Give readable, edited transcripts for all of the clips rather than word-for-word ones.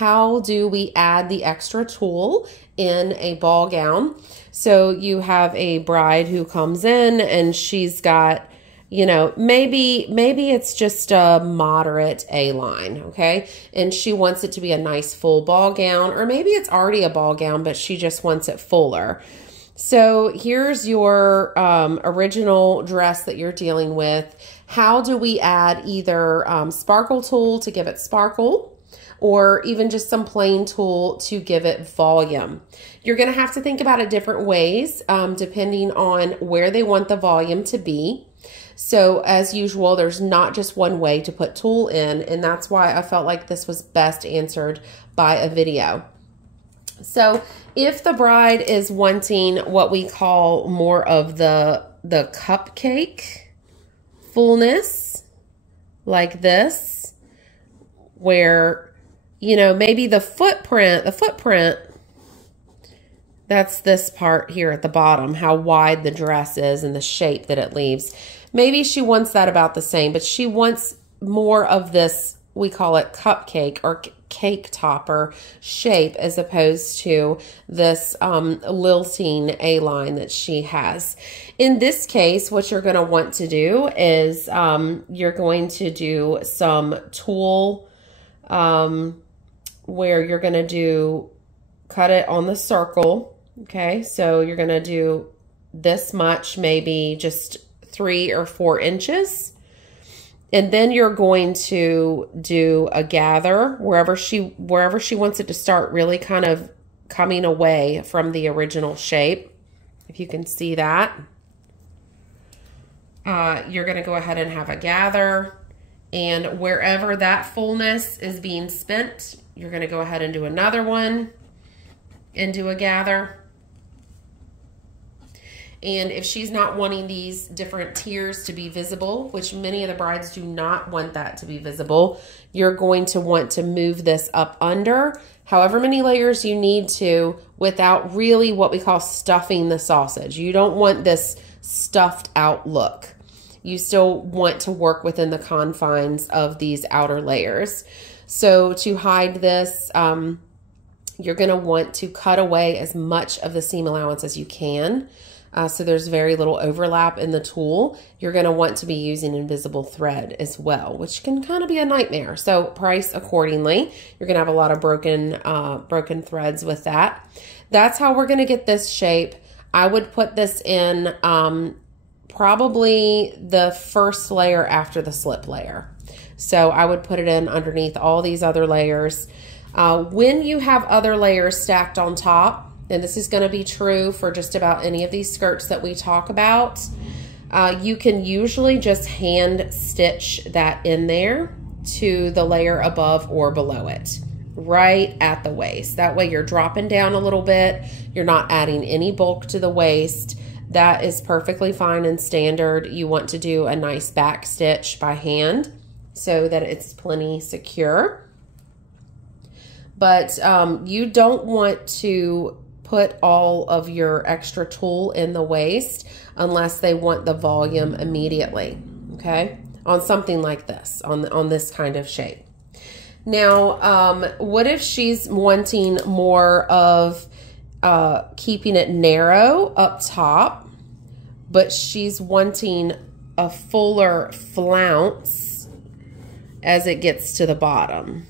How do we add the extra tulle in a ball gown? So you have a bride who comes in and she's got, you know, maybe it's just a moderate A-line, okay? And she wants it to be a nice full ball gown, or maybe it's already a ball gown, but she just wants it fuller. So here's your original dress that you're dealing with. How do we add either sparkle tulle to give it sparkle, or even just some plain tulle to give it volume? You're going to have to think about it different ways depending on where they want the volume to be. So as usual, there's not just one way to put tulle in, and that's why I felt like this was best answered by a video. So if the bride is wanting what we call more of the cupcake fullness, like this, where, you know, maybe the footprint, that's this part here at the bottom, how wide the dress is and the shape that it leaves. Maybe she wants that about the same, but she wants more of this, we call it cupcake or cake topper shape, as opposed to this lilting A-line that she has. In this case, what you're going to want to do is you're going to do some tulle where you're going to cut it on the circle. Okay, so you're going to do this much, maybe just 3 or 4 inches. And then you're going to do a gather wherever she wants it to start, really kind of coming away from the original shape. If you can see that. You're going to go ahead and have a gather. And wherever that fullness is being spent, you're going to go ahead and do another one and do a gather. And if she's not wanting these different tiers to be visible, which many of the brides do not want that to be visible, you're going to want to move this up under however many layers you need to without really what we call stuffing the sausage. You don't want this stuffed out look. You still want to work within the confines of these outer layers. So to hide this, you're going to want to cut away as much of the seam allowance as you can. So there's very little overlap in the tulle. You're going to want to be using invisible thread as well, which can kind of be a nightmare. So price accordingly. You're going to have a lot of broken threads with that. That's how we're going to get this shape. I would put this in probably the first layer after the slip layer. So I would put it in underneath all these other layers. When you have other layers stacked on top, and this is going to be true for just about any of these skirts that we talk about, you can usually just hand stitch that in there to the layer above or below it, right at the waist. That way you're dropping down a little bit. You're not adding any bulk to the waist. That is perfectly fine and standard. You want to do a nice back stitch by hand so that it's plenty secure. But you don't want to put all of your extra tulle in the waist unless they want the volume immediately, okay? On something like this, on this kind of shape. Now, what if she's wanting more of keeping it narrow up top, but she's wanting a fuller flounce as it gets to the bottom,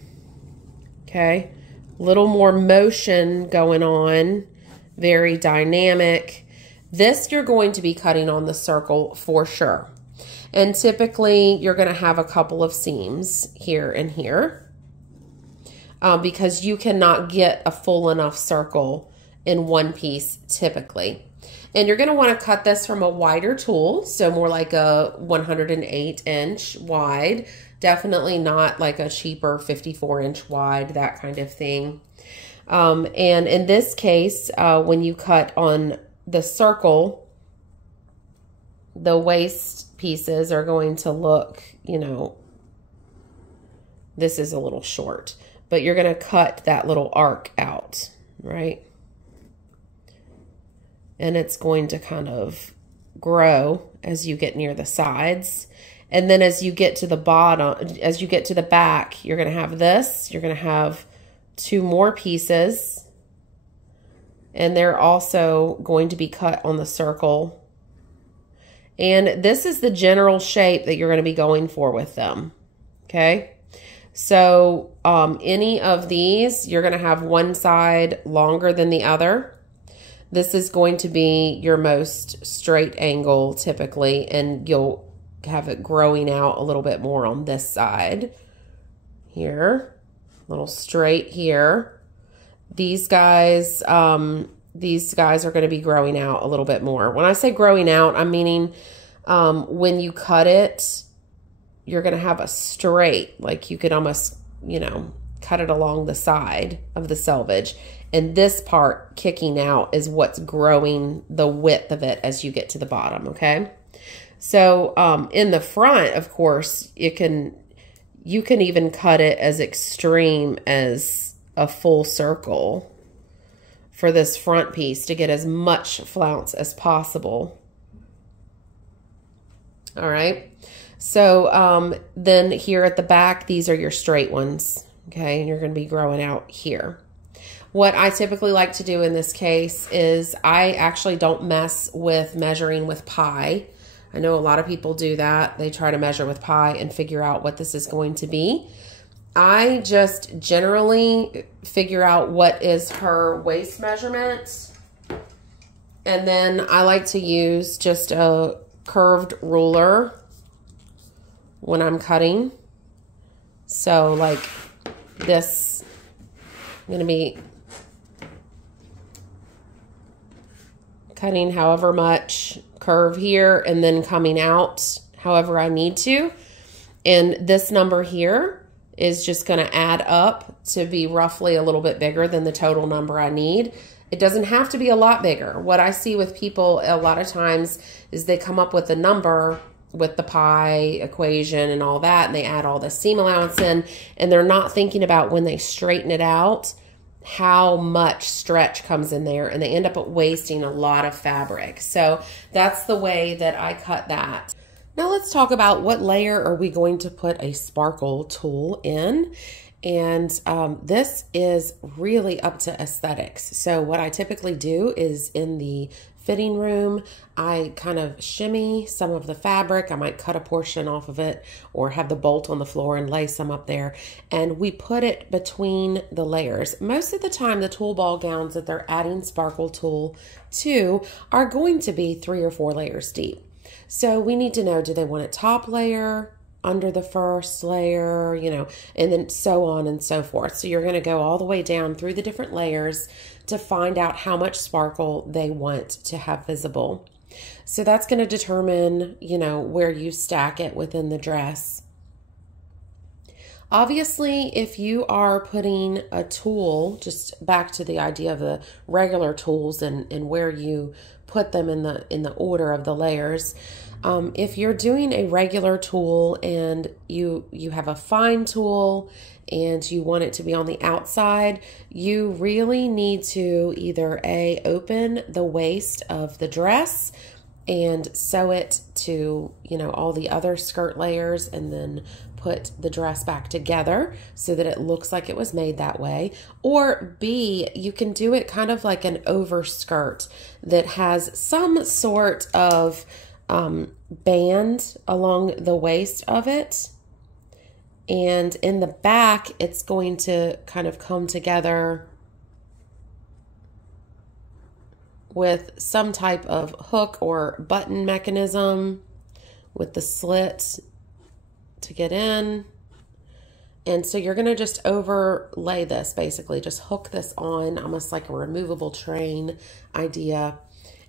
okay? Little more motion going on, very dynamic. This you're going to be cutting on the circle for sure. And typically you're going to have a couple of seams here and here because you cannot get a full enough circle in one piece typically. And you're going to want to cut this from a wider tulle, so more like a 108-inch wide. Definitely not like a cheaper 54-inch wide, that kind of thing. And in this case, when you cut on the circle, the waist pieces are going to look, you know, this is a little short, but you're going to cut that little arc out, right? And it's going to kind of grow as you get near the sides. And then as you get to the bottom, as you get to the back, you're going to have this. You're going to have 2 more pieces, and they're also going to be cut on the circle. And this is the general shape that you're going to be going for with them, okay? So any of these, you're going to have one side longer than the other. This is going to be your most straight angle typically, and you'll have it growing out a little bit more on this side here, a little straight here. These guys are going to be growing out a little bit more. When I say growing out, I'm meaning when you cut it, you're going to have a straight, like you could almost, you know, cut it along the side of the selvage. And this part kicking out is what's growing the width of it as you get to the bottom, okay? So in the front, of course, you can even cut it as extreme as a full circle for this front piece to get as much flounce as possible. All right. So then here at the back, these are your straight ones, okay? And you're going to be growing out here. What I typically like to do in this case is I actually don't mess with measuring with pi. I know a lot of people do that. They try to measure with pi and figure out what this is going to be. I just generally figure out what is her waist measurement. And then I like to use just a curved ruler when I'm cutting. So like this, I'm going to be cutting however much curve here and then coming out however I need to. And this number here is just going to add up to be roughly a little bit bigger than the total number I need. It doesn't have to be a lot bigger. What I see with people a lot of times is they come up with a number with the pi equation and all that, and they add all the seam allowance in, and they're not thinking about when they straighten it out how much stretch comes in there, and they end up wasting a lot of fabric. So that's the way that I cut that. Now let's talk about what layer are we going to put a sparkle tool in. And this is really up to aesthetics. So what I typically do is in the fitting room, I kind of shimmy some of the fabric. I might cut a portion off of it or have the bolt on the floor and lay some up there. And we put it between the layers. Most of the time, the tool ball gowns that they're adding sparkle tool to are going to be 3 or 4 layers deep. So we need to know, do they want a top layer, under the first layer, you know, and then so on and so forth. So you're going to go all the way down through the different layers to find out how much sparkle they want to have visible. So that's going to determine, you know, where you stack it within the dress. Obviously, if you are putting a tool, just back to the idea of the regular tools and where you put them in the order of the layers, if you're doing a regular tool and you have a fine tool and you want it to be on the outside, you really need to either open the waist of the dress and sew it to, you know, all the other skirt layers and then put the dress back together so that it looks like it was made that way. Or B, you can do it kind of like an overskirt that has some sort of band along the waist of it, and in the back it's going to kind of come together with some type of hook or button mechanism with the slit to get in. And so you're going to just overlay this, basically just hook this on almost like a removable train idea.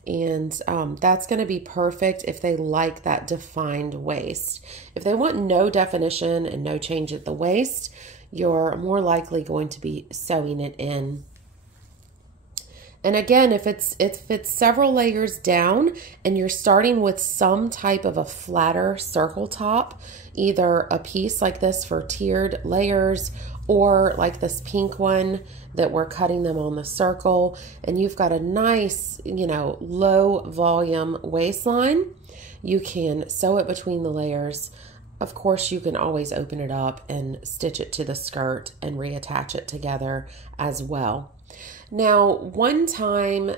And that's going to be perfect if they like that defined waist. If they want no definition and no change at the waist, you're more likely going to be sewing it in. And again, if it's several layers down and you're starting with some type of a flatter circle top, either a piece like this for tiered layers or like this pink one that we're cutting them on the circle, and you've got a nice, you know, low volume waistline, you can sew it between the layers. Of course, you can always open it up and stitch it to the skirt and reattach it together as well. Now, one time,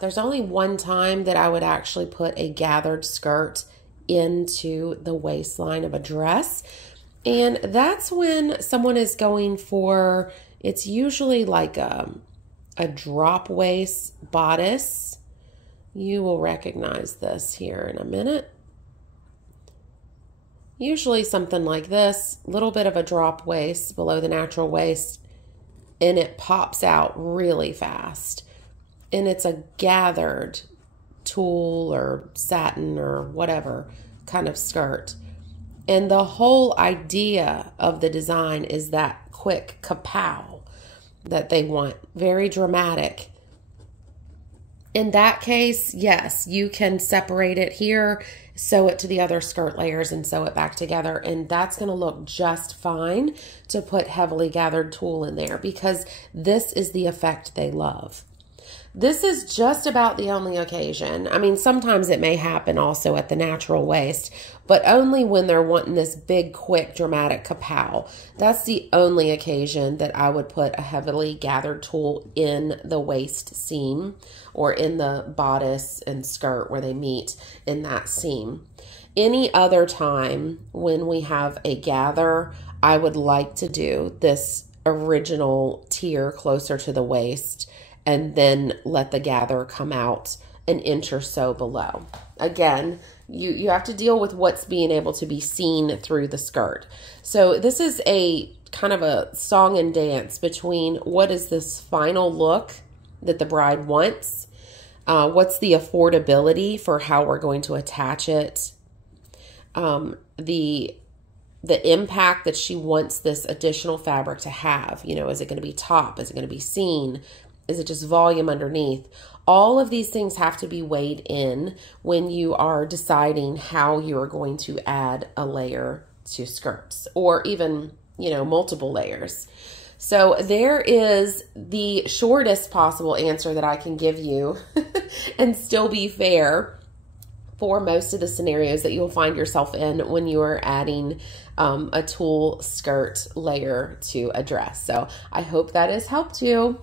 there's only one time that I would actually put a gathered skirt into the waistline of a dress. And that's when someone is going for, it's usually like a drop waist bodice. You will recognize this here in a minute. Usually something like this, little bit of a drop waist below the natural waist, and it pops out really fast. And it's a gathered tulle or satin or whatever kind of skirt. And the whole idea of the design is that quick kapow that they want, very dramatic. In that case, yes, you can separate it here, sew it to the other skirt layers and sew it back together, and that's going to look just fine to put heavily gathered tulle in there because this is the effect they love. This is just about the only occasion. I mean, sometimes it may happen also at the natural waist, but only when they're wanting this big, quick, dramatic kapow. That's the only occasion that I would put a heavily gathered tulle in the waist seam or in the bodice and skirt where they meet in that seam. Any other time when we have a gather, I would like to do this original tier closer to the waist and then let the gather come out an inch or so below. Again, you have to deal with what's being able to be seen through the skirt. So this is a kind of a song and dance between what is this final look that the bride wants, what's the affordability for how we're going to attach it, the impact that she wants this additional fabric to have. You know, is it going to be top? Is it going to be seen? Is it just volume underneath? All of these things have to be weighed in when you are deciding how you're going to add a layer to skirts or even, you know, multiple layers. So there is the shortest possible answer that I can give you and still be fair for most of the scenarios that you'll find yourself in when you are adding a tulle skirt layer to a dress. So I hope that has helped you.